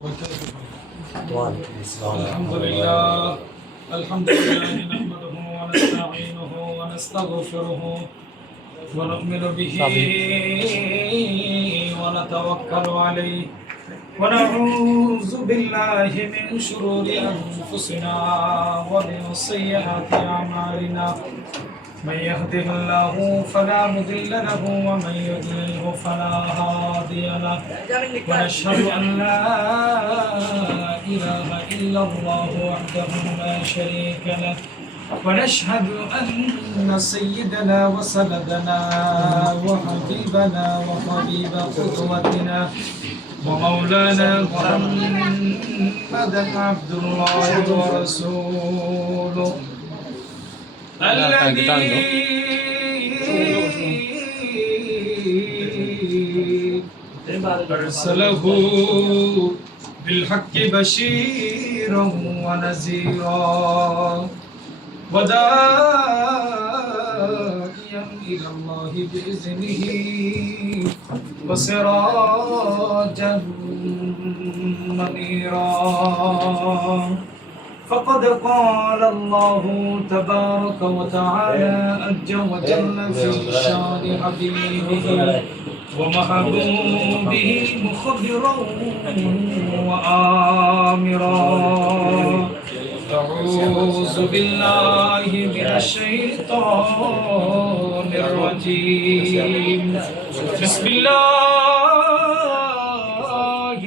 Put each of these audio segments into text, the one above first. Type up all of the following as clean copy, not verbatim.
الحمد لله نحمده ونستعينه ونستغفره ونؤمن به ونتوكل عليه ونعوذ بالله من شرور أنفسنا ومن سيئات أعمالنا من يهده الله فلا مضل له ومن يضلله فلا هادي له ونشهد أن لا إله إلا الله وحده لا شريك له ونشهد أن سيدنا وسندنا وحبيبنا وحبيب قدوتنا ومولانا محمدا عبد الله ورسوله الذي أرسله بالحق بشيرا ونذيرا وداعيا إلى الله بإذنه وسراجا منيرا فقد قال الله تبارك وتعالى عز وجل في شان حبيبه ومحبوبه مخبرا وآمرا أعوذ بالله من الشيطان الرجيم بسم الله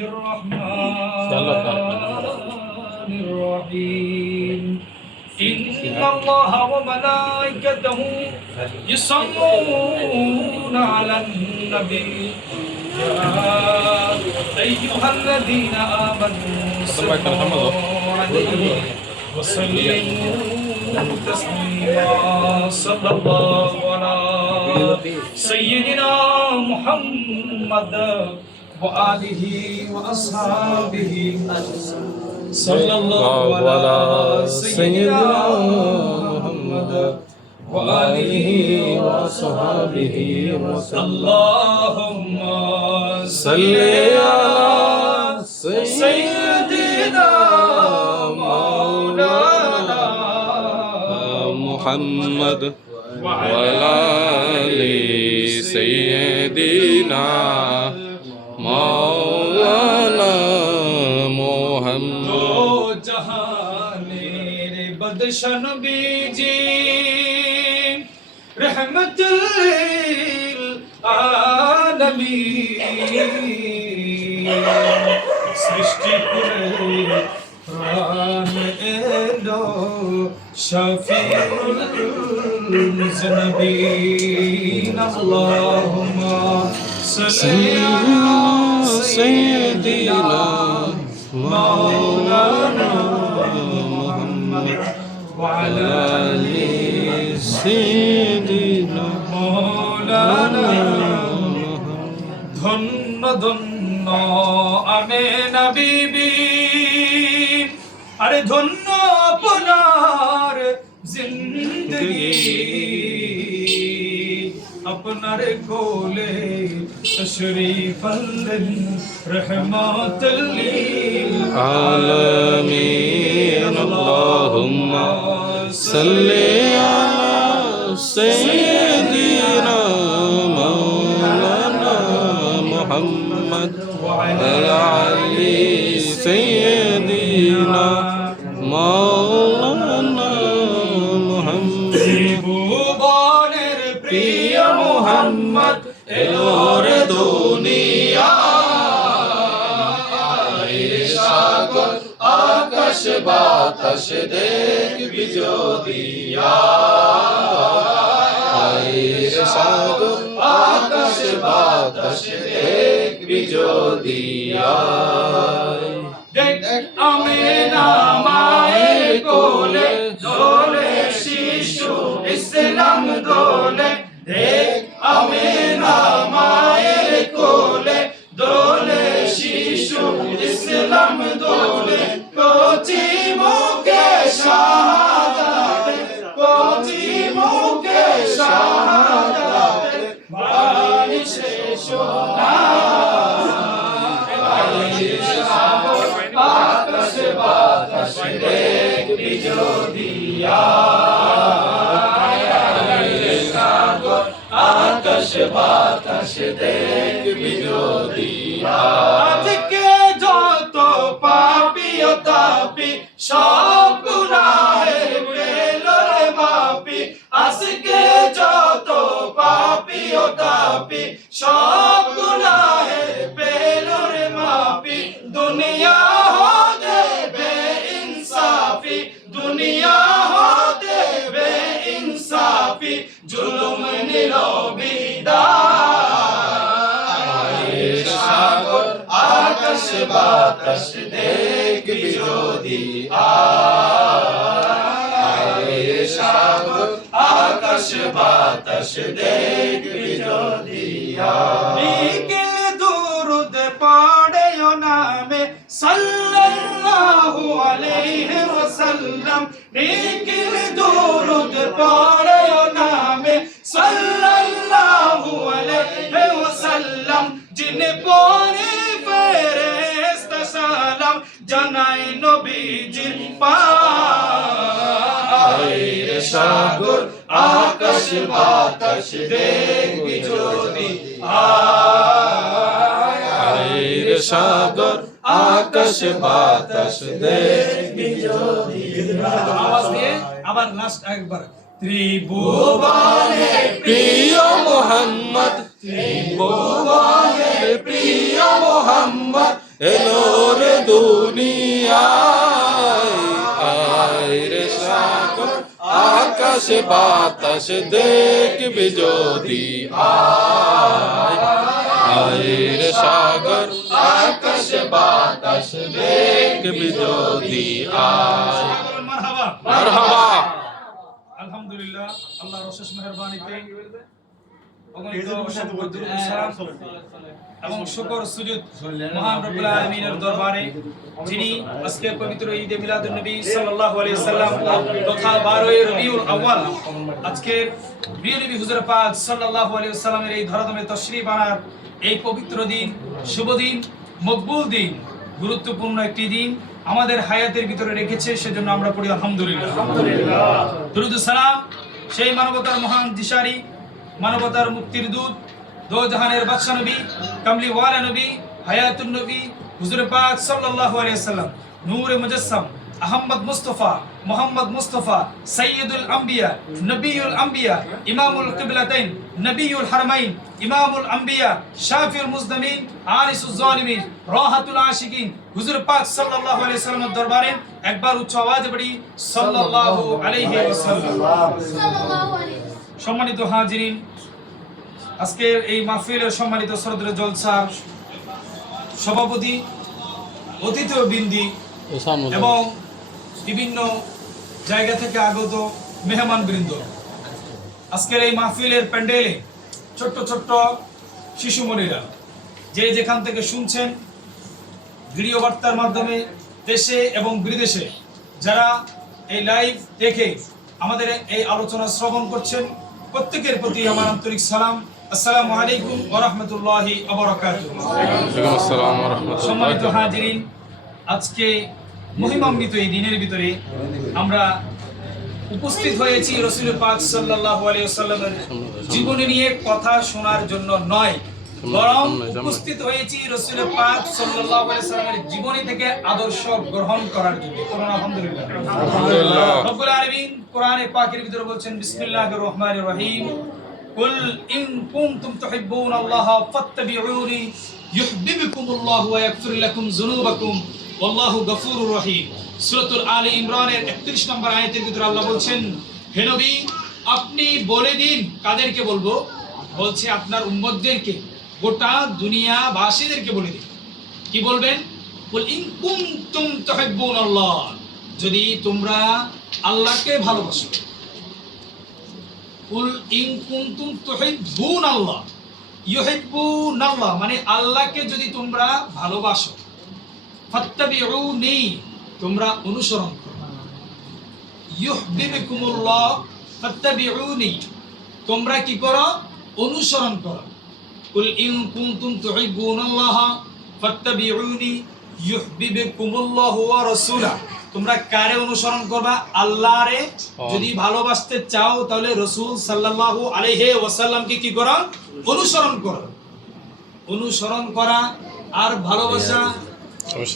الرحمن الرحيم إن الله وملائكته يصلون على النبي يا أيها الذين آمنوا صلوا عليه وسلموا تسليما صلى الله على سيدنا محمد وآله وأصحابه صلى الله على سيدنا محمد وآله وصحبه وسلم اللهم صل على سيدنا مولانا محمد وعلى آل سيدنا مولانا محمد دو جہانیر بدشن بیجی رحمت للعالمین سرشٹی پورے قرآن ایلو شفیع المذنبین اللہم صلی علی سیدنا مولانا محمد وعلى آل سيدنا مولانا ধন্য ধন্য আমেনা বিবি আরে ধন্য আপনার জিন্দগি আপনার কোলে তশরীফ আনলেন রহমাতাল লিল العالمين اللهم صل على سيدنا مولانا محمد وعلى آل سيدنا مولانا محمد ভুবনের প্রিয় মুহাম্মদ এলোর দুনিয়া সাগর আকাশ বাতাস দেখবি যদিয়া সাগর আকাশ বাতাস দেখবি যদিয়া দেখ আমিনা মায়ের কোলে দোলে শিশু ইসলাম দোলে দেখ আমিনা মায়ের কোলে দোলে শিশু ইসলাম দোলে কচি মুখে শাহাদাতে কচি মুখে শাহাদাতে বাণী শেষ না যদি আয় সাগর আকাশ বাতাস দেখবি যদি আজকে যত পাপি ও তাপি সব গুনাহের পেল রে মাপি আজকে যত পাপি ও তাপি সব গুনাহের পেল রে মাপি দুনিয়া হতে বেইনসাফি দুনিয়া হতে বেইনসাফি জুলুম নিল বিদায় সাগর আকাশ বাতাস দেখবি যদি আয় সাগর আকাশ বাতাস দেখবি যদি বিকেল দুরুদ পড়ে ও নামে সাল্লাল্লাহু আলাইহি ওয়াসাল্লাম বিকেল দুরুদ পড়ে ও নামে সাল্লাল্লাহু আলাইহি ওয়াসাল্লাম জিনে পড়ে ফেরেশতা সালাম জানাই নবীজির পায় সাগর আকাশ বাতাস দেখবি যদি আয় সাগর আকাশ বাতাস দেখবি যদি আওয়াজ দিয়ে আবার লাস্ট একবার ত্রিভুবনে প্রিয় মোহাম্মদ ত্রিভুবনে প্রিয় মোহাম্মদ এলো রে দুনিয়ায় আয় রে সাগর আকাশ বাতাস দেখবি যদি আয় রে সাগর আকাশ বাতাস দেখবি যদি মারহাবা মারহাবা আলহামদুলিল্লাহ আল্লাহর অশেষ মেহেরবানিতে অগণিত অসংখ্য দুরূদ সালাম এবং শুকর সুজুদ মহান রব্বুল আলামিনের দরবারে যিনি আজকে পবিত্র ঈদে মিলাদুন নবী সাল্লাল্লাহু আলাইহি সাল্লাম তথা 12 রবিউল আউয়াল আজকে প্রিয় নবী হুজুর পাক সাল্লাল্লাহু আলাইহি সাল্লামের এই ধরাধামে তাশরীফ আনার এই পবিত্র দিন শুভ দিন মকবুল দিন গুরুত্বপূর্ণ একটি দিন আমাদের হায়াতের ভিতরে রেখেছে সেজন্য আমরা পড়ি আলহামদুলিল্লাহ দরুদ সালাম সেই মানবতার মহান দিশারি মানবতার মুক্তির দূত দো জাহানের বাদশা নবী কামলি ওয়ালা নবী হায়াতুন নবী হুজুর পাক সাল্লাল্লাহু আলাইহি সাল্লাম নূরে মুজাসসাম আহমদ মুস্তাফা মোহাম্মদ মুস্তাফা সাইয়্যিদুল আম্বিয়া নবিয়ুল আম্বিয়া ইমামুল কিবলাতাইন নবিয়ুল হারমাইন ইমামুল আম্বিয়া শাফিউল মুজদামিন আনিসুজ জালিমিন রাহাতুল আশিকিন হুজুর পাক সাল্লাল্লাহু আলাইহি সাল্লামের দরবারে একবার উচ্চ আওয়াজে পড়ি সাল্লাল্লাহু আলাইহি ওয়াসাল্লাম। সম্মানিত হাজিরিন, আজকের এই মাহফিলের সম্মানিত শ্রদ্ধেয় জলসার সভাপতি অতিথি বৃন্দি এবং বিভিন্ন জায়গা থেকে আগত মেহমান বৃন্দ, আজকের এই মাহফিলের প্যান্ডেলে ছোট্ট ছোট্ট শিশুমণিরা যে যেখান থেকে শুনছেন ভিডিও বার্তার মাধ্যমে দেশে এবং বিদেশে যারা এই লাইভ দেখে আমাদের এই আলোচনা শ্রবণ করছেন, প্রত্যেকের প্রতি আমার আন্তরিক সালাম। আসসালামু আলাইকুম ওয়া রাহমাতুল্লাহি ওয়া বারাকাতুহু। সম্মানিত হাজিরিন, আজকে মহিমান্বিত এই দিনের ভিতরে আমরা উপস্থিত হয়েছি রাসূল পাক সাল্লাল্লাহু আলাইহি ওয়াসাল্লামের জীবনী নিয়ে কথা শোনার জন্য নয়, বরং উপস্থিত হয়েছি রাসূল পাক সাল্লাল্লাহু আলাইহি ওয়াসাল্লামের জীবনী থেকে আদর্শ গ্রহণ করার জন্য। আলহামদুলিল্লাহ। রব্বুল আলামিন কোরআনে পাকের ভিতরে বলছেন, বিসমিল্লাহির রহমানির রহিম, কুল ইন কুনতুম তুহিব্বুনাল্লাহা ফাত্তাবিউনি ইউহিব্বুকুমুল্লাহু ওয়া ইয়াগফির লাকুম যুনুবাকুম ওয়াল্লাহু গফুরুর রহিম। সূরাতুল আলে ইমরানের 31 নম্বর আয়াতের ভিতরে আল্লাহ বলছেন, হে নবী আপনি বলে দিন। কাদেরকে বলবো? বলছে আপনার উম্মতদেরকে, গোটা দুনিয়াবাসীদেরকে বলে দিন। কি বলবেন? কুল ইন কুনতুম তুহিব্বুনাল্লাহ, যদি তোমরা আল্লাহকে ভালোবাসো। কুল ইন কুনতুম তুহিব্বুনাল্লাহ, ইউহিব্বুনাল্লাহ মানে আল্লাহকে যদি তোমরা ভালোবাসো, ফাত্তাবিউনি তোমরা অনুসরণ করো, ইউহিব্বুকুমুল্লাহ ফাত্তাবিউনি তোমরা কি করো? অনুসরণ করো। কুল ইন কুনতুম তুহিব্বুনাল্লাহ ফাত্তাবিউনি ইউহিব্বুকুমুল্লাহু ওয়া রাসূলুহু তোমরা কারে অনুসরণ করবা? আল্লাহরে যদি ভালোবাসতে চাও তাহলে রাসূল সাল্লাল্লাহু আলাইহি ওয়াসাল্লামকে কি করো? অনুসরণ করো। অনুসরণ করা আর ভালোবাসা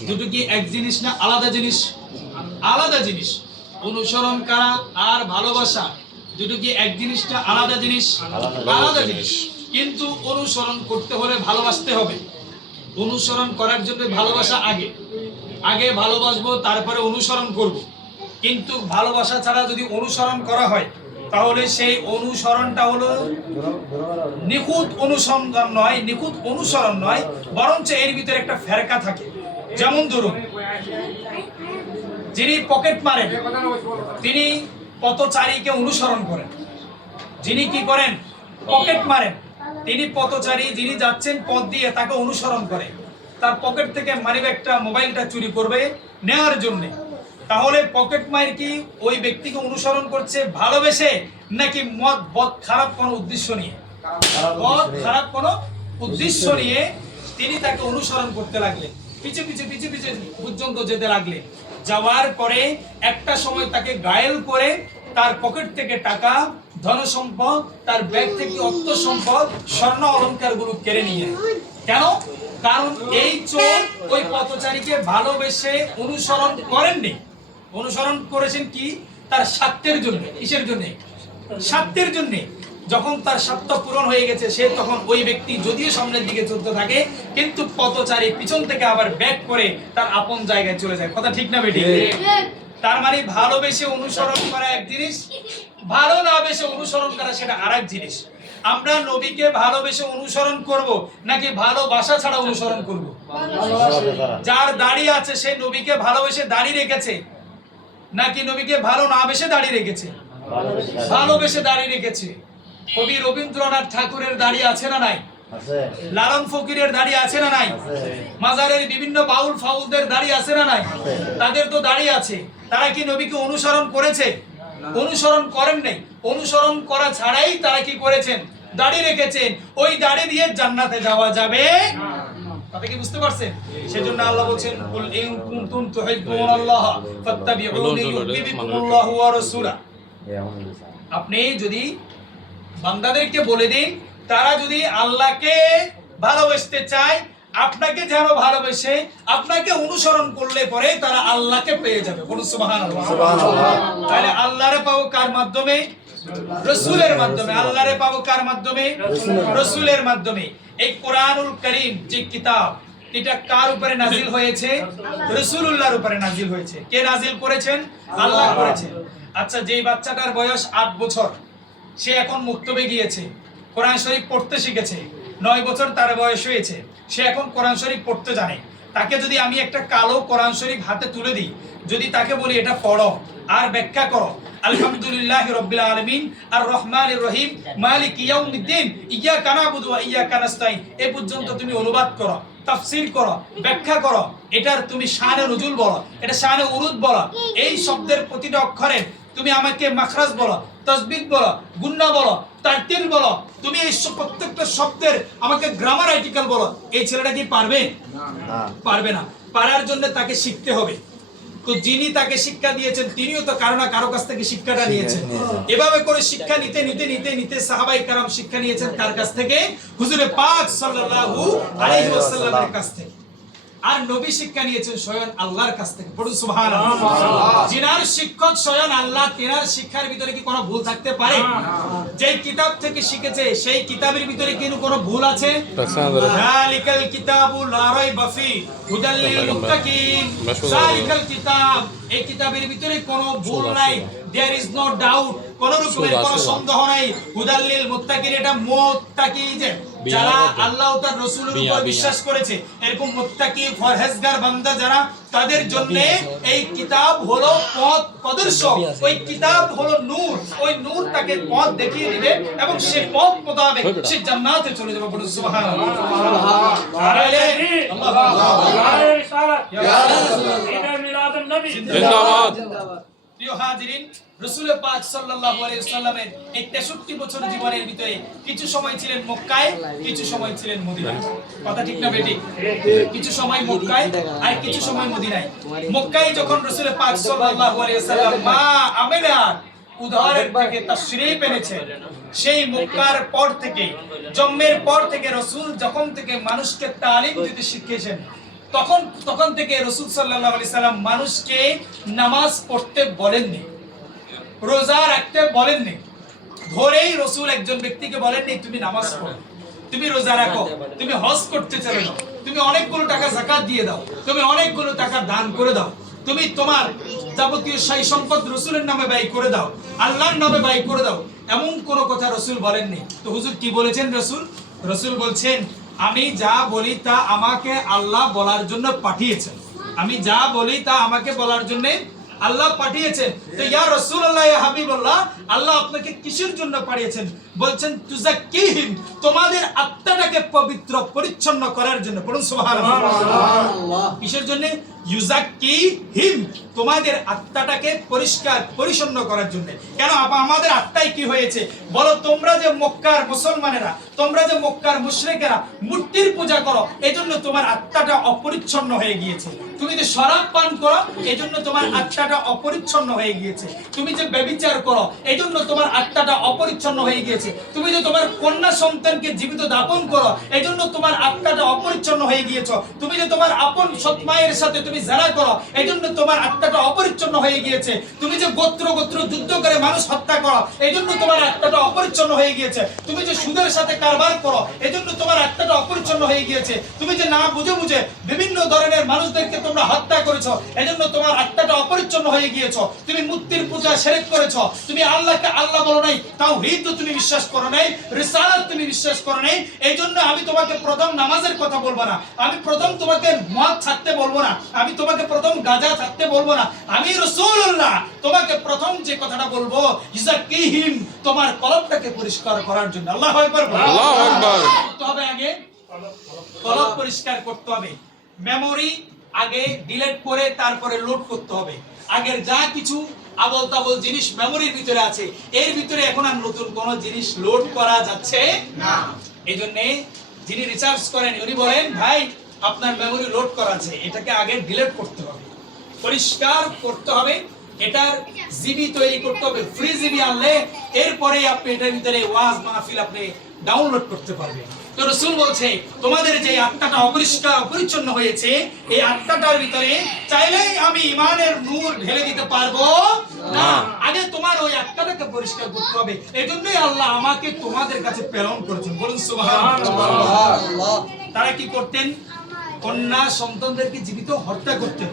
দুটো কি এক জিনিস না আলাদা জিনিস? আলাদা জিনিস। অনুসরণ করা আর ভালোবাসা দুটো কি এক জিনিস না আলাদা জিনিস? আলাদা জিনিস। কিন্তু অনুসরণ করতে হলে ভালোবাসতে হবে। অনুসরণ করার জন্য ভালোবাসা আগে। আগে ভালোবাসবো তারপরে অনুসরণ করব। কিন্তু ভালোবাসা ছাড়া যদি অনুসরণ করা হয় তাহলে সেই অনুসরণটা হলো নিখুঁত অনুসন্ধান নয়, নিখুঁত অনুসরণ নয়, বরঞ্চ এর ভিতরে একটা ফেরকা থাকে। যেমন ধরুন, যিনি পকেট মারেন তিনি পথচারীকে অনুসরণ করেন। যিনি কি করেন? পকেট মারেন, তিনি পথচারী যিনি যাচ্ছেন পথ দিয়ে তাকে অনুসরণ করে, তার পকেট থেকে মানিব্যাগটা মোবাইলটা চুরি করবে নেওয়ার জন্য। তাহলে পকেট মার কি ওই ব্যক্তিকে অনুসরণ করছে ভালোবেসে নাকি মত খারাপ কোনো উদ্দেশ্য নিয়ে? খারাপ কোনো উদ্দেশ্য নিয়ে তিনি তাকে অনুসরণ করতে লাগলেন, পিছে পিছে পিছে পিছে পর্যন্ত যেতে লাগলেন। যাওয়ার পরে একটা সময় তাকে ঘায়েল করে তার পকেট থেকে টাকা, ধন সম্পদ, তার ব্যাগ থেকে অর্থ সম্পদ, স্বর্ণ অলংকার গুলো কেড়ে নিয়ে। কেন? কারণ এই চোর ওই পথচারীকে ভালোবেসে অনুসরণ করেননি। অনুসরণ করেছেন কি? তার স্বার্থের জন্য। কিসের জন্য? স্বার্থের জন্য। যখন তার স্বার্থ পূরণ হয়ে গেছে সে তখন ওই ব্যক্তি যদিও সামনের দিকে চলতে থাকে কিন্তু পথচারী পিছন থেকে আবার ব্যাক করে তার আপন জায়গায় চলে যায়। কথা ঠিক না বেটি? তার মানে ভালোবেসে অনুসরণ করা এক জিনিস, ভালো না বেসে অনুসরণ করা সেটা আরেক জিনিস। আমরা নবীকে ভালোবেসে অনুসরণ করব নাকি ভালোবাসা ছাড়া অনুসরণ করব? যার দাড়ি আছে সে নবীকে ভালোবেসে দাড়ি রেখেছে নাকি নবীকে ভালো না বেসে দাড়ি রেখেছে? ভালোবেসে দাড়ি রেখেছে। কবি রবীন্দ্রনাথ ঠাকুরের দাড়ি আছে না নাই? লালন ফকিরের দাড়ি আছে না নাই? মাজারের বিভিন্ন বাউল ফাউলদের দাড়ি আছে না নাই? তাদের তো দাড়ি আছে। তারা কি নবীকে অনুসরণ করেছে? অনুসরণ করেন নাই। অনুসরণ করা ছাড়াই তারা কি করেছেন? দাড়ি রেখেছেন। ওই দাড়ি দিয়ে জান্নাতে যাওয়া যাবে। কথা কি বুঝতে পারছেন? সেজন্য আল্লাহ বলেন, কুল ইন কুনতুম তুহিব্বুনাল্লাহ ফাত্তাবিউনি ইউহিব্বুকুমুল্লাহু ওয়া রাসূলা। আপনি যদি বান্দাদেরকে বলে দিন তারা যদি আল্লাহকে ভালোবাসতে চায়, আপনাকে যেন ভালোবেসে আপনাকে অনুসরণ করলে পরে তারা আল্লাহকে পেয়ে যাবে। বলুন সুবহানাল্লাহ। তাহলে আল্লাহরে পাবো কার মাধ্যমে? রাসূলের মাধ্যমে। আল্লাহরে পাবো কার মাধ্যমে? রাসূলের মাধ্যমে। এই কোরআনুল কারীম যে কিতাব, এটা কার উপরে নাজিল হয়েছে? রাসূলুল্লাহর উপরে নাজিল হয়েছে। কে নাজিল করেছেন? আল্লাহ করেছেন। আচ্ছা, যেই বাচ্চাটার বয়স 8 বছর, সে এখন মুক্তবে গিয়েছে, কোরআন শরীফ পড়তে শিখেছে, 9 বছর তার বয়স হয়েছে, সে এখন কোরআন শরীফ পড়তে জানে। তাকে যদি আমি একটা কালো কোরআন শরীফ হাতে তুলে দিই, যদি তাকে বলি এটা পড়ো আর ব্যাখ্যা করো, আলহামদুলিল্লাহি রাব্বিল আলামিন আর রহমানির রহিম মালিকি ইয়াউমিদ্দিন ইয়্যাকা না'বুদু ওয়া ইয়্যাকা নাস্তাইন, এই পর্যন্ত তুমি অনুবাদ করো, তাফসীর করো, ব্যাখ্যা করো, এটার তুমি শানে নুজুল বলো, এটা শানে উরুদ বলো, এই শব্দের প্রতিটা অক্ষরে তুমি আমাকে মাখরাজ বলো, তাসবিদ বলো, গুন্না বলো, তারতিল বলো, তুমি এই প্রত্যেকটা শব্দের আমাকে গ্রামার আর্টিকেল বলো। এই ছেলেটা কি পারবে? না, পারবে না। পারার জন্য তাকে শিখতে হবে। তো যিনি তাকে শিক্ষা দিয়েছেন তিনিও তো কারো না কারো কাছ থেকে শিক্ষাটা নিয়েছেন। এভাবে করে শিক্ষা নিতে নিতে নিতে নিতে সাহাবায়ে কেরাম শিক্ষা নিয়েছেন কার কাছ থেকে? হুজুরে পাক সাল্লাল্লাহু আলাইহি ওয়াসাল্লামের কাছ থেকে। আর নবী শিক্ষা নিয়েছেন স্বয়ং আল্লাহর কাছ থেকে। পড়ুন সুবহানাল্লাহ। যিনার শিক্ষক স্বয়ং আল্লাহ, তিনার শিক্ষার ভিতরে কি কোনো ভুল থাকতে পারে? যে কিতাব থেকে শিখেছে সেই কিতাবের ভিতরে কি কোনো ভুল আছে? যালিকাল কিতাবু লা রাইবা ফি হুদাল লিল মুত্তাকিন। যালিকাল কিতাব, এই কিতাবের ভিতরে কোনো ভুল নাই, দেয়ার ইজ নো ডাউট, কোন রকমের কোনো সন্দেহ নাই। হুদাল লিল মুত্তাকিন, এটা মুত্তাকি যে যারা আল্লাহ ও তার রাসূলের উপর বিশ্বাস করেছে, এরকম মুত্তাকি ফরহেজগার বান্দা যারা, তাদের জন্য এই কিতাব হলো পথ প্রদর্শক। ওই কিতাব হলো নূর, ওই নূর তাকে পথ দেখিয়ে দিবে এবং সে পথ মোতাবেক সে জান্নাতে চলে যাবে। বলুন সুবহানাল্লাহ। জিন্দাবাদ। প্রিয় হাজিরিন, রাসূল পাক সাল্লাল্লাহু আলাইহি ওয়াসাল্লামের এই 63 বছর জীবনের ভিতরে কিছু সময় ছিলেন মক্কায়, কিছু সময় ছিলেন মদিনায়। কথা ঠিক না বেঠিক? কিছু সময় মক্কায় আর কিছু সময় মদিনায়। মক্কায় যখন রাসূল পাক সাল্লাল্লাহু আলাইহি ওয়াসাল্লাম মা আমেনা উদাহরণ থেকে তাশরীফ এনেছেন, সেই মক্কার পর থেকে, জন্মের পর থেকে রাসূল যখন থেকে মানুষকে তালিম দিতে শিখিয়েছেন, তখন থেকে রাসূল সাল্লাল্লাহু আলাইহি সাল্লাম মানুষকে নামাজ পড়তে বলেননি, রোজা রাখতে বলেননি। ধরেই রাসূল একজন ব্যক্তিকে বলেননি তুমি নামাজ পড়ো, তুমি রোজা রাখো, তুমি হজ করতে চলে যাও, তুমি অনেকগুলো টাকা যাকাত দিয়ে দাও, তুমি অনেকগুলো টাকা দান করে দাও, তুমি তোমার যাবতীয় শাহী সম্পদ রাসূলের নামে ব্যয় করে দাও, আল্লাহর নামে ব্যয় করে দাও, এমন কোনো কথা রাসূল বলেননি। তো হুজুর কি বলেছেন? রাসূল বলছেন আমি যা বলি তা আমাকে আল্লাহ বলার জন্য পাঠিয়েছেন, আমি যা বলি তা আমাকে বলার জন্য আল্লাহ পাঠিয়েছেন। তো ইয়া রাসূলুল্লাহ, ইয়া হাবিবাল্লাহ, আল্লাহ আপনাকে কিসের জন্য পাঠিয়েছেন? বলছেন তুযাক্কিহিম, তোমাদের আত্মাটাকে পবিত্র পরিচ্ছন্ন করার জন্য। বলুন সুবহানাল্লাহ। কিসের জন্য? ইউযাক্কিহিম, তোমাদের আত্মাটাকে পরিষ্কার পরিচ্ছন্ন করার জন্য। কেন আমাদের আত্মায় কি হয়েছে বলো? তোমরা যে মক্কার মুসলমানেরা, তোমরা যে মক্কার মুশরিকেরা মূর্তির পূজা করো, এজন্য তোমার আত্মাটা অপরিচ্ছন্ন হয়ে গিয়েছে। তুমি যে শরাব পান করো, এজন্য তোমার আত্মাটা অপরিচ্ছন্ন হয়ে গিয়েছে। তুমি যে ব্যভিচার করো, এজন্য তোমার আত্মাটা অপরিচ্ছন্ন হয়ে গিয়েছে। তুমি যে তোমার কন্যা সন্তানকে জীবিত দাপন করো, এজন্য তোমার আত্মাটা অপরিচ্ছন্ন হয়ে গিয়েছো। তুমি যে তোমার আপন সৎ মায়ের সাথে তুমি যারা করো, এজন্য তোমার আত্মাটা অপরিচ্ছন্ন হয়ে গিয়েছে। তুমি যে গোত্র যুদ্ধ করে মানুষ হত্যা করো, এজন্য তোমার আত্মাটা অপরিচ্ছন্ন হয়ে গিয়েছে। তুমি যে সুদের সাথে কারবার করো, এজন্য তোমার আত্মাটা অপরিচ্ছন্ন হয়ে গিয়েছে। তুমি যে না বুঝে বিভিন্ন ধরনের মানুষদেরকে তোমরা হত্যা করেছো, এজন্য তোমার আত্মাটা অপরিচ্ছন্ন হয়ে গিয়েছো। তুমি মূর্তির পূজা শিরক করেছো, তুমি আল্লাহকে আল্লাহ বলো নাই, তাওহীদ তুমি বিশ্বাস করো নাই, রিসালাত তুমি বিশ্বাস করো নাই। এইজন্য আমি তোমাকে প্রথম নামাজের কথা বলবো না, আমি প্রথম তোমাকে মদ ছাড়তে বলবো না, আমি তোমাকে প্রথম গাঁজা ছাড়তে বলবো না। আমি রাসূলুল্লাহ তোমাকে প্রথম যে কথাটা বলবো, ইযাক্কিহিম, তোমার কলবটাকে পরিষ্কার করার জন্য। আল্লাহু আকবার। আল্লাহু আকবার। তবে আগে কলব পরিষ্কার করতে হবে, মেমোরি আগে ডিলিট করে তারপরে লোড করতে হবে। আগের যা কিছু আবল তাবল জিনিস মেমোরির ভিতরে আছে, এর ভিতরে এখন আর নতুন কোনো জিনিস লোড করা যাচ্ছে না। এইজন্য যিনি রিসার্চ করেন উনি বলেন ভাই আপনার মেমোরি লোড করা আছে, এটাকে আগে ডিলিট করতে হবে, পরিষ্কার করতে হবে, এটার জিবি তৈরি করতে হবে, ফ্রি জিবি আনলে এরপরে আপনি এটার ভিতরে ওয়াজ মাহফিল আপনি ডাউনলোড করতে পারবেন। তো রাসূল বলছে তোমাদের যে আত্মাটা অপরিষ্কার অপরিচ্ছন্ন হয়েছে, এই আত্মাটার ভিতরে চাইলেই আমি ঈমানের নূর ঢেলে দিতে পারবো না। আগে তোমার ওই আত্মাটাকে পরিষ্কার করতে হবে। এজন্যই আল্লাহ আমাকে তোমাদের কাছে প্রেরণ করেছেন। বলুন সুবহানাল্লাহ। তারা কি করতেন? কন্যা সন্তানদেরকে জীবিত হত্যা করতেন।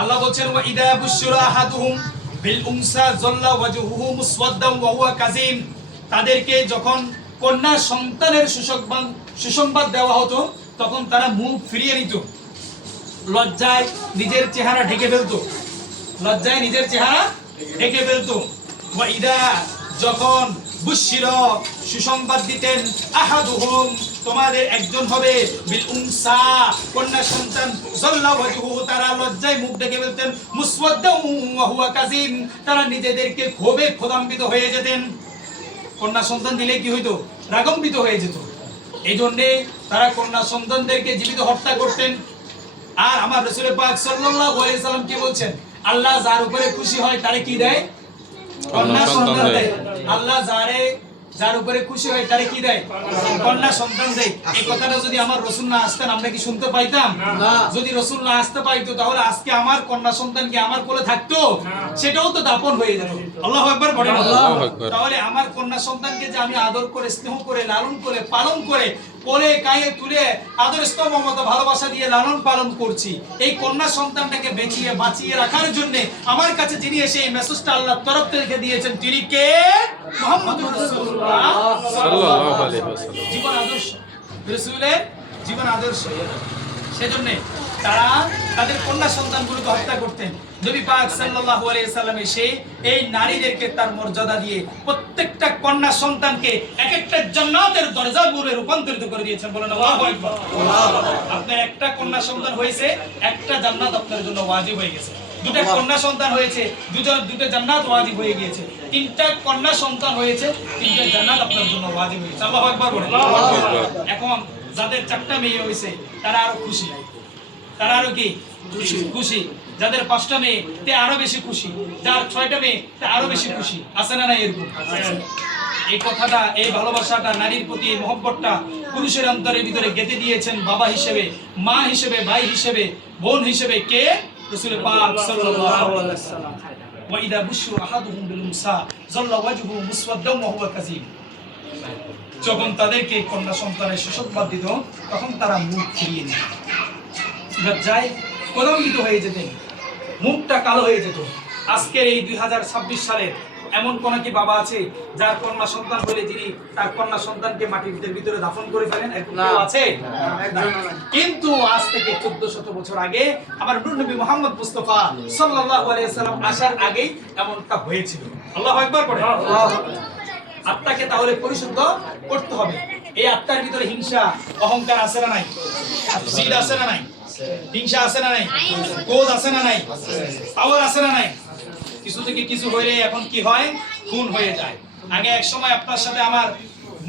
আল্লাহ বলেন ওয়া ইদা বুশিরা আহাদুহুম বিল উনসা যাল্লা ওয়াজহুহু মুসওয়াদ্দান ওয়া হুয়া কাযীম, তাদেরকে যখন কন্যা সন্তানের সুসংবাদ দেওয়া হতো, তখন তারা মুখ ফিরিয়ে নিত, লজ্জায় নিজের চেহারা ঢেকে ফেলতো, লজ্জায় নিজের চেহারা ঢেকে ফেলতো। ওয়া ইদা, যখন বুশিরা সুসংবাদ দিতেন, আহাদুহুম তোমাদের একজন হবে, বিল উনসা কন্যা সন্তান, যাল্লা ওয়াজহুহু তারা লজ্জায় মুখ ঢেকে ফেলতেন, মুসওয়াদ্দান ওয়া হুয়া কাযীম তারা নিজেদেরকে ক্ষোভে ক্ষোধান্বিত হয়ে যেতেন। কন্যা সন্তান দিলে কি হইতো? রাগান্বিত হয়ে যেত। এই জন্যে তারা কন্যা সন্তানদেরকে জীবিত হত্যা করতেন। আর আমার রাসূল পাক সাল্লাল্লাহু আলাইহি সাল্লাম কি বলছেন? আল্লাহ যার উপরে খুশি হয় তারে কি দেয়? কন্যা সন্তান দেয়। আল্লাহ যার উপরে খুশি হয় তারে কি দেয়? কন্যা সন্তান দেয়। এই কথাটা যদি আমার রাসূল না আসতেন আমরা কি শুনতে পাইতাম? না। যদি রাসূল না আসতে পাইতো তাহলে আজকে আমার কন্যা সন্তান কি আমার কোলে থাকতো? সেটাও তো দাপন হয়ে যেত। আল্লাহু আকবার বলেন। আল্লাহু আকবার। তাহলে আমার কন্যা সন্তানকে যে আমি আদর করে, স্নেহ করে, লালন করে, পালন করে, কোলে কায়ে তুলে আদর স্নেহ মমতা ভালোবাসা দিয়ে লালন পালন করছি, এই কন্যা সন্তানটাকে বাঁচিয়ে রাখার জন্য আমার কাছে যিনি এসে এই মেসেজটা আল্লাহর তরফ থেকে দিয়েছেন, তিনি কে? মুহাম্মদুর রাসূলুল্লাহ সাল্লাল্লাহু আলাইহি ওয়াসাল্লাম। জীবন আদর্শ, রাসূলের জীবন আদর্শ। সেজন্য তারা তাদের কন্যা সন্তানগুলোকে হত্যা করতেন। নবী পাক সাল্লাল্লাহু আলাইহি ওয়াসাল্লাম এসে এই নারীদেরকে তার মর্যাদা দিয়ে প্রত্যেকটা কন্যা সন্তানকে এক একটা জান্নাতের দরজাগুলোতে রূপান্তরিত করে দিয়েছেন। বলেন আল্লাহু আকবার। আপনার একটা কন্যা সন্তান হয়েছে, একটা জান্নাত আপনার জন্য ওয়াজিব হয়ে গেছে। দুটো কন্যা সন্তান হয়েছে, দুটো জান্নাত ওয়াজিব হয়ে গিয়েছে। 3টা কন্যা সন্তান হয়েছে, 3টা জান্নাত আপনার জন্য ওয়াজিব হয়েছে। আল্লাহু আকবার বলেন। এখন যাদের 4টা মেয়ে হয়েছে তারা আরো খুশি, তারা আরো কি খুশি। যাদের 5টা মেয়ে তে আরো বেশি খুশি, যার 6টা মেয়ে তে আরো বেশি খুশি। আছে না না এরকম? এই কথাটা, এই ভালোবাসাটা, নারীর প্রতি এই মহব্বতটা পুরুষের অন্তরের ভিতরে গেঁথে দিয়েছেন বাবা হিসেবে, মা হিসেবে, ভাই হিসেবে, বোন হিসেবে কে? রাসূল পাক সাল্লাল্লাহু আলাইহি ওয়াসাল্লাম। ওয়া ইদা বুশিরা আহাদুহুম বিল উনসা যাল্লা ওয়াজহুহু মুসওয়াদ্দান ওয়া হুয়া কাযীব। যখন তাদেরকে কন্যা সন্তানের সুসংবাদ দিত তখন তারা মুখ ফিরিয়ে নিত, লজ্জায় কলঙ্কিত হয়ে যেতেন, মুখটা কালো হয়ে যেত। আজকের এই 2026 সালের এমন কোন কি বাবা আছে যার কন্যা সন্তান হলে যিনি তার কন্যা সন্তানকে মাটির ভিতরে দাফন করে ফেলেন? এরকম কেউ আছে? কিন্তু আজ থেকে 1400 বছর আগে আমার নূর নবী মুহাম্মদ মুস্তাফা সাল্লাল্লাহু আলাইহি ওয়াসাল্লাম আসার আগেই এমনটা হয়েছিল। আল্লাহু আকবার পড়ে। আত্মাকে তাহলে পরিশুদ্ধ করতে হবে। এই আত্মার ভিতরে হিংসা, অহংকার আছে না নাই? জিদ আছে না নাই? হিংসা আছে না নাই? ক্রোধ আছে না নাই? পাওয়ার আছে না নাই? কিছু থেকে কিছু হইলে এখন কি হয়? খুন হয়ে যায়। আগে এক সময় আপনার সাথে আমার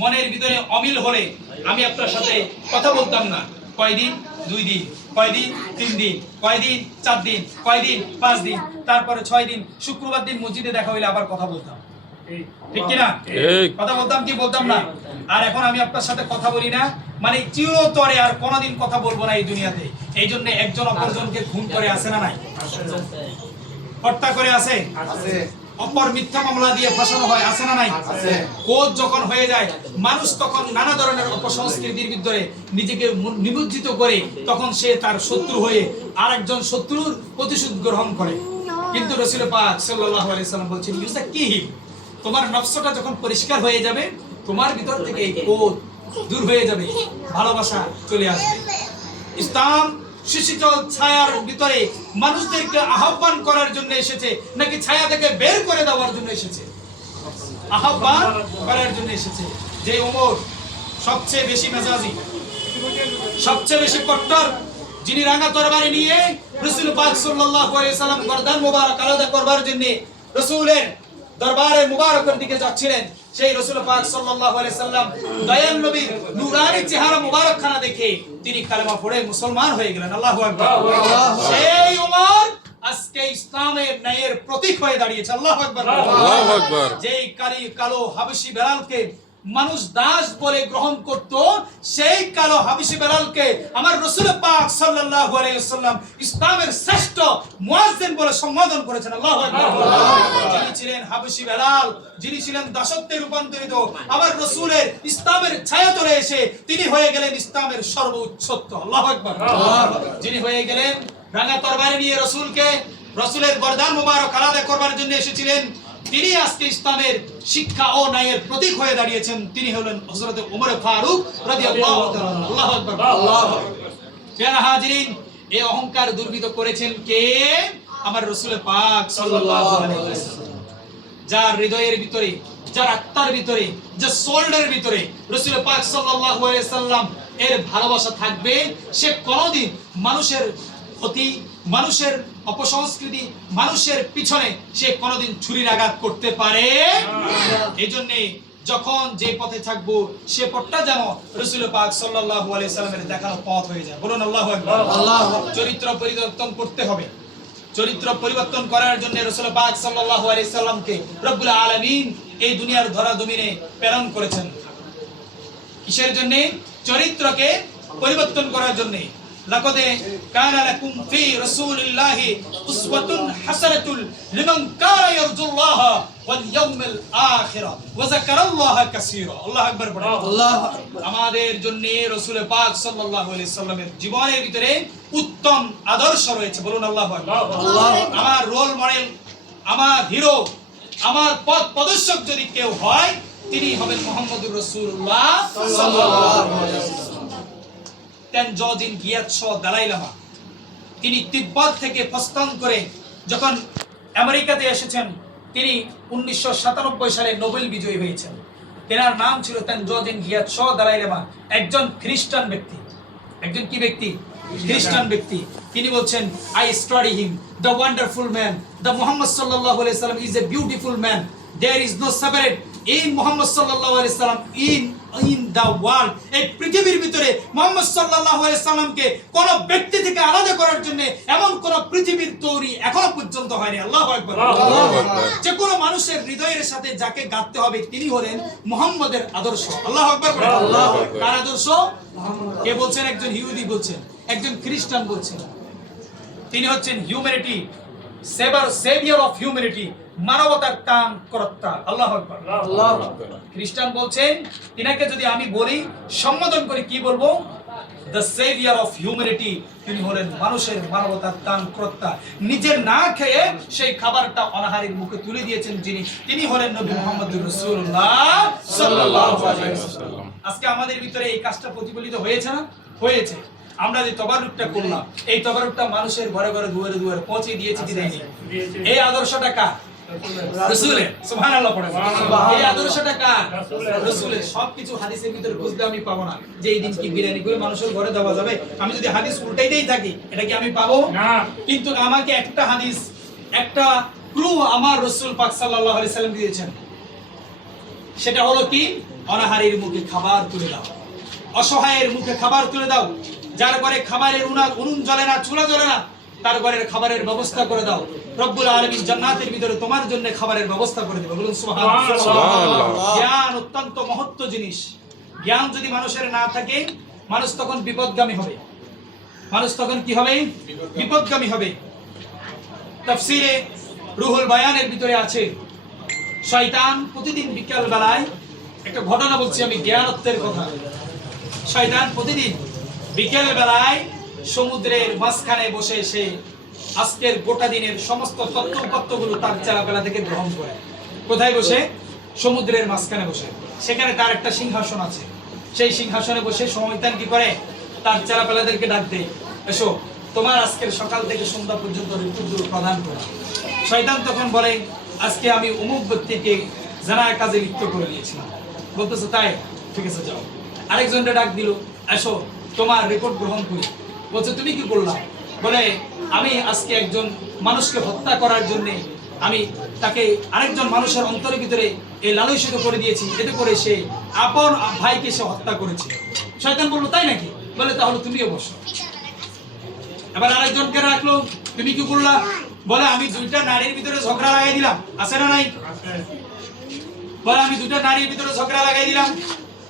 মনের ভিতরে অমিল হলে আমি আপনার সাথে কথা বলতাম না। কয়দিন? 2 দিন। কয়দিন? 3 দিন। কয়দিন? 4 দিন। কয়দিন? 5 দিন। তারপরে 6 দিন। শুক্রবার দিন মসজিদে দেখা হইলে আবার কথা বলতাম, ঠিক কিনা? কথা বলতাম কি বলতাম না? আর এখন আমি আপনার সাথে কথা বলি না, মানে চিরতরে আর কোনোদিন কথা বলবো না এই দুনিয়াতে। এই জন্য একজন অপরজনকে খুন করে আছে না নাই? হত্যা করে আছে, অপর মিথ্যা মামলা দিয়ে ফাঁসানো হয়, আছে না নাই? কোদ যখন হয়ে যায় মানুষ তখন নানা ধরনের অপসংস্কৃতির ভিতরে নিজেকে নিমজ্জিত করে তখন সে তার শত্রু হয়ে আরেকজন শত্রুর প্রতিশোধ গ্রহণ করে। কিন্তু রাসূল পাক সাল্লাল্লাহু আলাইহি ওয়াসাল্লাম বলছেন, ইউসাক্কিহিম, তোমার নফসটা যখন পরিষ্কার হয়ে যাবে তোমার ভিতর থেকে এই ক্রোধ দূর হয়ে যাবে, ভালোবাসা চলে আসবে। ইসলাম শীতল ছায়ার ভিতরে মানুষদেরকে আহ্বান করার জন্য এসেছে নাকি ছায়া থেকে বের করে দেওয়ার জন্য এসেছে? আহ্বান করার জন্য এসেছে। যে ওমর সবচেয়ে বেশি মেজাজি, সবচেয়ে বেশি কট্টর, যিনি রাঙা তরবারি নিয়ে রাসূল পাক সাল্লাল্লাহু আলাইহি সাল্লাম গর্দান মোবারক আলাদা করবার জন্য রাসূলের দরবারে মুবারকের দিকে যাচ্ছিলেন, সেই রাসূল পাক সাল্লাল্লাহু আলাইহি সাল্লাম দয়াল নবীর নূরানি চেহারা মুবারকখানা দেখে তিনি কালেমা পড়ে মুসলমান হয়ে গেলেন। আল্লাহু আকবার। সেই ওমর আজকে ইসলামের ন্যায়ের প্রতীক হয়ে দাঁড়িয়েছে। আল্লাহু আকবার। আল্লাহু আকবার। যেই কালো হাবশী বেলালকে মানুষ দাস বলে গ্রহণ করত, সেই কালো হাবশী বেলালকে আমার রাসূল পাক সাল্লাল্লাহু আলাইহি ওয়াসাল্লাম ইসলামের শ্রেষ্ঠ মুয়াজ্জিন বলে সম্বোধন করেছেন। আল্লাহু আকবার। যিনি ছিলেন হাবশী বেলাল, যিনি ছিলেন দাসত্বে রূপান্তরিত, আমার রাসূলের ইসলামের ছায়া তলে এসে তিনি হয়ে গেলেন ইসলামের সর্বোচ্চত্ব। আল্লাহু আকবার। যিনি হয়ে গেলেন রাঙা তরবারি নিয়ে রাসূলের গর্দান মুবারক আলাদা করবার জন্য এসেছিলেন, তিনি আজকে ইসলামের শিক্ষা ও ন্যায়ের প্রতীক হয়ে দাঁড়িয়েছেন। তিনি হলেন হযরত ওমর ফারুক রাদিয়াল্লাহু তাআলা। আল্লাহু আকবার। প্রিয় হাজিরিন, এই অহংকার দুর্বিত করেছেন কে? আমার রাসূল পাক সাল্লাল্লাহু আলাইহি ওয়াসাল্লাম। যার হৃদয়ের ভিতরে, যার আত্মার ভিতরে, যার সোলের ভিতরে রাসূল পাক সাল্লাল্লাহু আলাইহি ওয়াসাল্লাম এর ভালোবাসা থাকবে, সে কোনোদিন মানুষের ক্ষতি, মানুষের অপসংস্কৃতি, মানুষের পিছনে সে কোনোদিন ছুরির আঘাত করতে পারে। এই জন্য যখন যে পথে থাকবো সে পথটা যেন রাসূল পাক সাল্লাল্লাহু আলাইহি সাল্লামের দেখানো পথ হয়ে যায়। বলুন আল্লাহু আকবার। চরিত্র পরিবর্তন করতে হবে। চরিত্র পরিবর্তন করার জন্য রাসূল পাক সাল্লাল্লাহু আলাইহি সাল্লামকে রব্বুল আলামিন এই দুনিয়ার ধরা জমিনে প্রেরণ করেছেন। কিসের জন্য? চরিত্রকে পরিবর্তন করার জন্য। لقد كان لكم في رسول الله أسوة حسنة لمن كان يرجو الله واليوم الآخر وذكر الله كثيرا। আল্লাহু আকবার। আল্লাহু আকবার। আমাদের জন্য রাসূল পাক সাল্লাল্লাহু আলাইহি সাল্লামের জীবনের ভিতরে উত্তম আদর্শ রয়েছে। বলুন আল্লাহু আকবার। আমার রোল মডেল, আমার হিরো, আমার পথ প্রদর্শক যদি কেউ হয় তিনি হবেন মুহাম্মদুর রাসূলুল্লাহ সাল্লাল্লাহু আলাইহি ওয়াসাল্লাম। তেনজোজিন গিয়াৎসো দালাই লামা তিনি তিব্বত থেকে প্রস্থান করে যখন আমেরিকাতে এসেছেন, তিনি 1997 সালে নোবেল বিজয়ী হয়েছেন। তেনার নাম ছিল তেনজোজিন গিয়াৎসো দালাই লামা, একজন খ্রিস্টান ব্যক্তি। একজন কি ব্যক্তি? খ্রিস্টান ব্যক্তি, তিনি বলছেন I study him, the wonderful man, the Muhammad সাল্লাল্লাহু আলাইহি সাল্লাম is a beautiful man, there is no separate in Muhammad সাল্লাল্লাহু আলাইহি সাল্লাম ইন দ্য ওয়ার্ল্ড। এই পৃথিবীর ভিতরে মুহাম্মদ সাল্লাল্লাহু আলাইহি সাল্লামকে কোন ব্যক্তি থেকে আলাদা করার জন্য এমন কোন পৃথিবীর তৈরি এখনো পর্যন্ত হয়নি। আল্লাহু আকবার। যে কোনো মানুষের হৃদয়ের সাথে যাকে গাঁথতে হবে তিনি হলেন মুহাম্মদের আদর্শ। আল্লাহু আকবার। কার আদর্শ? কে বলছেন? একজন ইহুদি বলছেন, একজন খ্রিস্টান বলছেন। তিনি হচ্ছেন হিউম্যানিটি, সেভিয়ার অফ হিউম্যানিটি, মানবতার ত্রাণকর্তা। আল্লাহু আকবার। খ্রিস্টান বলছেন, তিনাকে যদি আমি বলি, সম্বোধন করে কি বলবো? দ্য সেভিয়ার অফ হিউম্যানিটি, তিনি হলেন মানুষের মানবতার ত্রাণকর্তা। নিজের না খেয়ে সেই খাবারটা অনাহারীর মুখে তুলে দিয়েছেন যিনি, তিনি হলেন নবী মুহাম্মদুর রাসূলুল্লাহ সাল্লাল্লাহু আলাইহি ওয়াসাল্লাম। আজকে আমাদের ভিতরে এই কাজটা প্রতিফলিত হয়েছে না? হয়েছে। আমরা যে তবারুকটা করলাম, এই তবারুকটা মানুষের ঘরে ঘরে দুয়ারে দুয়ারে পৌঁছে দিয়েছি কি দেয়নি? এই আদর্শটা কার? রাসূলের। সুবহানাল্লাহ পড়ে। এই আদর্শটা কার? রাসূলের। সবকিছু হাদিসের ভিতরে খুঁজলে আমি পাবো না যে এই দিন কি বিরিয়ানি করে মানুষের ঘরে দেওয়া যাবে। আমি যদি হাদিস উল্টাইতেই থাকি, এটা কি আমি পাবো না? কিন্তু আমাকে একটা হাদিস, একটা ক্লু আমার রাসূল পাক সাল্লাল্লাহু আলাইহি সাল্লাম দিয়েছেন। সেটা হলো কি? অনাহারীর মুখে খাবার তুলে দাও, অসহায়ের মুখে খাবার তুলে দাও, যার ঘরে খাবারের উনুন জ্বলে না, চুলা জ্বলে না, তার ঘরের খাবারের ব্যবস্থা করে দাও। রব্বুল আলামিন জান্নাতের ভিতরে তোমার জন্য খাবারের ব্যবস্থা করে দেবে। বলুন সুবহানাল্লাহ। জ্ঞান অত্যন্ত মহত্ব জিনিস। জ্ঞান যদি মানুষের না থাকে, মানুষ তখন বিপদগামী হবে। মানুষ তখন কি হবে? বিপদগামী হবে। তাফসীরে রুহুল বায়ানের ভিতরে আছে, শয়তান প্রতিদিন বিকাল বেলায়, একটা ঘটনা বলছি আমি, জ্ঞানত্বের কথা। শয়তান প্রতিদিন বিকেল বেলায় সমুদ্রের মাঝখানে বসে সে আজকের গোটা দিনের সমস্ত তথ্যগুলো তার চেলাপেলা থেকে গ্রহণ করে। কোথায় বসে? সমুদ্রের মাঝখানে বসে। সেখানে তার একটা সিংহাসন আছে। সেই সিংহাসনে বসে শয়তান কি করে? তার চেলাপেলাদেরকে ডাক দেয়, এসো তোমার আজকের সকাল থেকে সন্ধ্যা পর্যন্ত ঋতুগুলো প্রদান করা। শয়তান তখন বলে, আজকে আমি অমুক ব্যক্তিকে জানার কাজে লিপ্ত করে দিয়েছিলাম। বলতেছে তাই? ঠিক আছে যাও। আরেকজনকে ডাক দিল, এসো তোমার রিপোর্ট গ্রহণ করি। বলছে তুমি কি করলা? বলে আমি আজকে একজন মানুষকে হত্যা করার জন্য আমি তাকে আরেকজন মানুষের অন্তরের ভিতরে এই লালসিত করে দিয়েছি, এতে করে সে আপন ভাইকে সে হত্যা করেছে। শয়তান বলল তাই নাকি? বলে তাহলে তুমিও বসো। এবার আরেকজনকে রাখলো, তুমি কি করলা? বলে আমি দুইটা নারীর ভিতরে ঝগড়া লাগাই দিলাম। আছে না নাই? বলে আমি দুইটা নারীর ভিতরে ঝগড়া লাগাই দিলাম।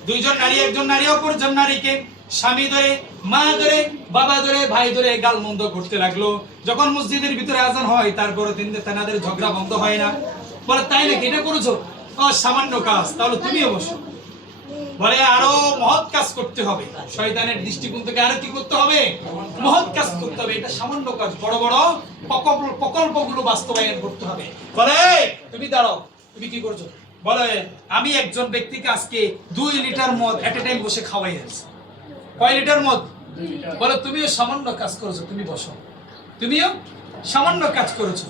দুইজন নারী, একজন নারী অপরজন নারীকে স্বামী ধরে, মা ধরে, বাবা ধরে, ভাই ধরে গালমন্দ করতে লাগলো। যখন মসজিদের ভিতরে আজান হয়, তারপরে তেনাদের ঝগড়া বন্ধ হয় না। বলে তাই নাকি? এটা করেছো? সামান্য কাজ, তাহলে তুমিও বসো। বলে আরো মহৎ কাজ করতে হবে। শয়তানের দৃষ্টিকোণ থেকে আরো কি করতে হবে? মহৎ কাজ করতে হবে। এটা সামান্য কাজ, বড় বড় প্রকল্পগুলো বাস্তবায়ন করতে হবে। বলে তুমি দাঁড়াও, তুমি কি করছো? বলে আমি একজন ব্যক্তিকে আজকে 2 লিটার মদ এট এ টাইম বসে খাওয়াই আছি। কয় লিটার মদ? বলে তুমিও সামান্য কাজ করেছো, তুমি বসো। তুমিও সামান্য কাজ করেছো।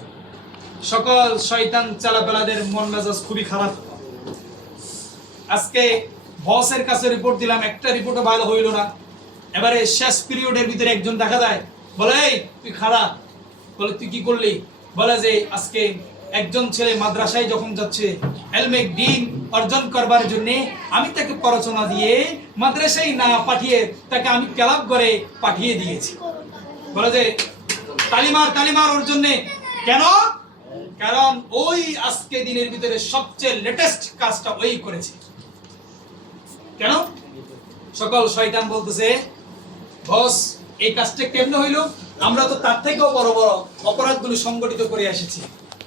সকল শয়তান চালাবেলাদের মন মেজাজ খুবই খারাপ। আজকে বসের কাছে রিপোর্ট দিলাম, একটা রিপোর্টও ভালো হইল না। এবারে শেষ পিরিয়ডের ভিতরে একজন দেখা যায়, বলে এই তুই খারাপ। বলে তুই কি করলি? বলে যে আজকে একজন ছেলে মাদ্রাসায় যখন যাচ্ছে ইলমে দ্বীন অর্জন করবার জন্য, আমি তাকে পড়াশোনা দিয়ে মাদ্রাসায় না পাঠিয়ে তাকে আমি ক্লাব করে পাঠিয়ে দিয়েছি। বলে যে তালিমার ওর জন্য। কেন? কারণ ওই আজকে দিনের ভিতরে সবচেয়ে লেটেস্ট কাজটা ওই করেছে। কেন? সকল শয়তান বলতেছে, বস এই কাজটা কেমনে হইল? আমরা তো তার থেকেও বড় বড় অপরাধগুলো সংগঠিত করে এসেছি।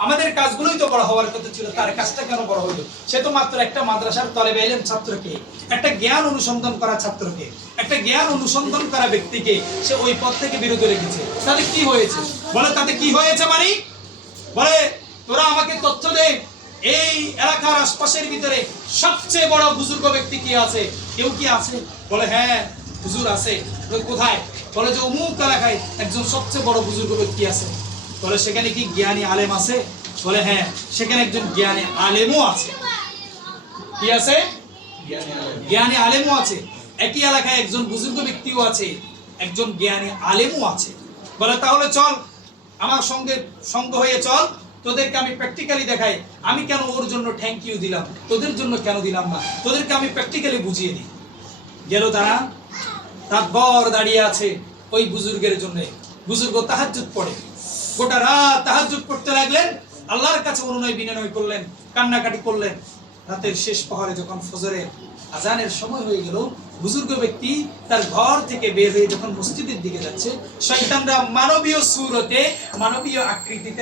আমাদের কাজগুলোই তো বড় হওয়ার কথা ছিল, তার কাজটা কেন বড় হইল? সে তো মাত্র একটা মাদ্রাসার তলেবে ইলম ছাত্রকে, একটা জ্ঞান অনুসন্ধান করা ছাত্রকে, একটা জ্ঞান অনুসন্ধান করা ব্যক্তিকে সে ওই পথ থেকে বিরত রেখেছে। তাতে কি হয়েছে? বলে তাতে কি হয়েছে মানে? বলে তোরা আমাকে তথ্য দে, এই এলাকার আশপাশের ভিতরে সবচেয়ে বড় বুজুর্গ ব্যক্তি কি আছে? কেউ কি আছে? বলে হ্যাঁ হুজুর আছে। কোথায়? বলে যে অমুক এলাকায় একজন সবচেয়ে বড় বুজুর্গ ব্যক্তি আছে। বলে সেখানে কি জ্ঞানী আলেম আছে? বলে হ্যাঁ সেখানে একজন জ্ঞানী আলেমও আছে। কি আছে? জ্ঞানী আলেমও আছে। একই এলাকায় একজন বুজুর্গ ব্যক্তিও আছে। একজন জ্ঞানী আলেমও আছে। বলে তাহলে চল আমার সঙ্গে সঙ্গ হয়ে চল, তোদেরকে আমি প্র্যাকটিক্যালি দেখাই আমি কেন ওর জন্য থ্যাংক ইউ দিলাম, তোদের জন্য কেন দিলাম না, তোদেরকে আমি প্র্যাকটিক্যালি বুঝিয়ে দিই। গেল তারা, রাত ভর দাঁড়িয়ে আছে ওই বুজুর্গের জন্য। বুজুর্গ তাহাজ্জুদ পড়ে, গোটা রাত তাহাজ্জুদ পড়তে লাগলেন, আল্লাহর কাছে অনুনয় বিনয় করলেন, কান্নাকাটি করলেন। রাতের শেষ প্রহরে যখন ফজরের আজানের সময় হয়ে গেল, বুজুর্গ ব্যক্তি তার ঘর থেকে বের হয়ে যখন মসজিদের দিকে যাচ্ছে, শয়তানরা মানবীয় সুরতে, মানবীয় আকৃতিতে